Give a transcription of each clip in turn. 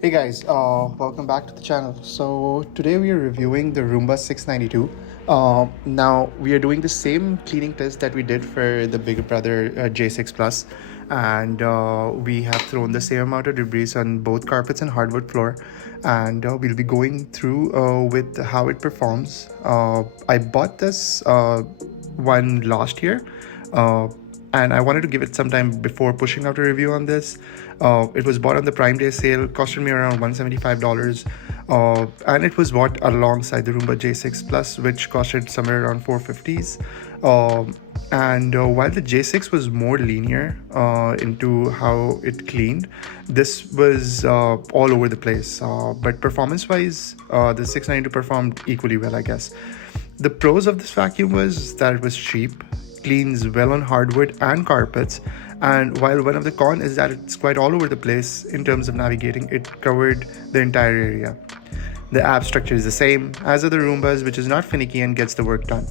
Hey guys, welcome back to the channel. So today we are reviewing the Roomba 692. Now we are doing the same cleaning test that we did for the bigger brother J6 Plus, and we have thrown the same amount of debris on both carpets and hardwood floor, and we'll be going through with how it performs. I bought this one last year. And I wanted to give it some time before pushing out a review on this. It was bought on the Prime Day sale, costed me around $175, and it was bought alongside the Roomba J6 Plus, which costed somewhere around 450s. While the J6 was more linear into how it cleaned, this was all over the place. But performance-wise, the 692 performed equally well, I guess. The pros of this vacuum was that it was cheap, cleans well on hardwood and carpets, and while one of the cons is that it's quite all over the place in terms of navigating, it covered the entire area. The app structure is the same as other Roombas, which is not finicky and gets the work done.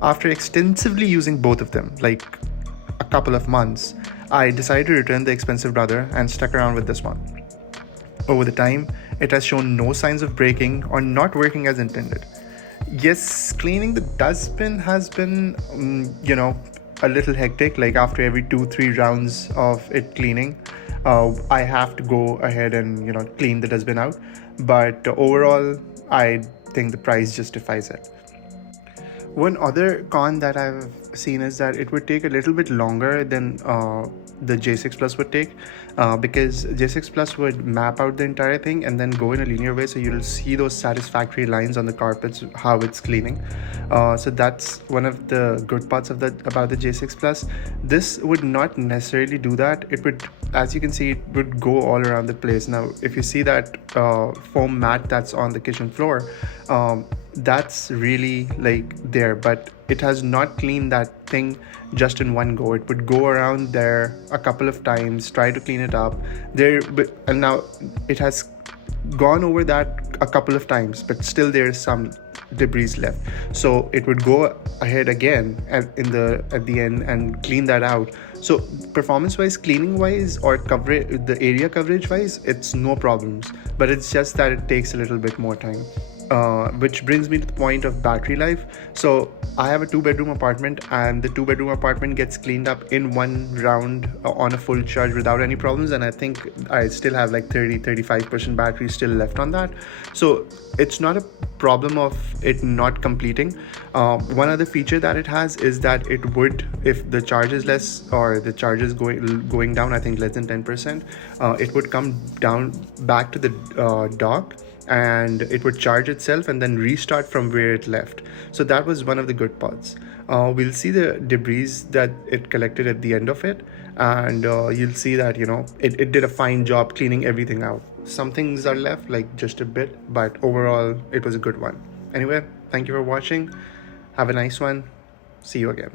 After extensively using both of them, like a couple of months, I decided to return the expensive brother and stuck around with this one. Over the time, it has shown no signs of breaking or not working as intended. Yes, cleaning the dustbin has been, a little hectic. Like after every 2-3 rounds of it cleaning, I have to go ahead and, clean the dustbin out. But overall, I think the price justifies it. One other con that I've seen is that it would take a little bit longer than the J6 Plus would take, because J6 Plus would map out the entire thing and then go in a linear way, so you'll see those satisfactory lines on the carpets, how it's cleaning. So that's one of the good parts of about the J6 Plus. This would not necessarily do that. It would, as you can see, it would go all around the place. Now, if you see that foam mat that's on the kitchen floor, that's really like there, but it has not cleaned that thing just in one go. It would go around there a couple of times, try to clean it up there, and now it has gone over that a couple of times, but still there's some debris left, so it would go ahead again at the end and clean that out. So performance wise, cleaning wise, or coverage, the area coverage wise, it's no problems, but it's just that it takes a little bit more time. Which brings me to the point of battery life. So I have a 2-bedroom apartment, and the 2-bedroom apartment gets cleaned up in one round on a full charge without any problems, and I think I still have like 30-35% battery still left on that. So it's not a problem of it not completing. One other feature that it has is that it would, if the charge is less or the charge is going down, I think less than 10%, it would come down back to the dock, and it would charge itself and then restart from where it left. So that was one of the good parts. We'll see the debris that it collected at the end of it, and you'll see that it did a fine job cleaning everything out. Some things are left, like just a bit, but overall it was a good one. Anyway, thank you for watching. Have a nice one. See you again.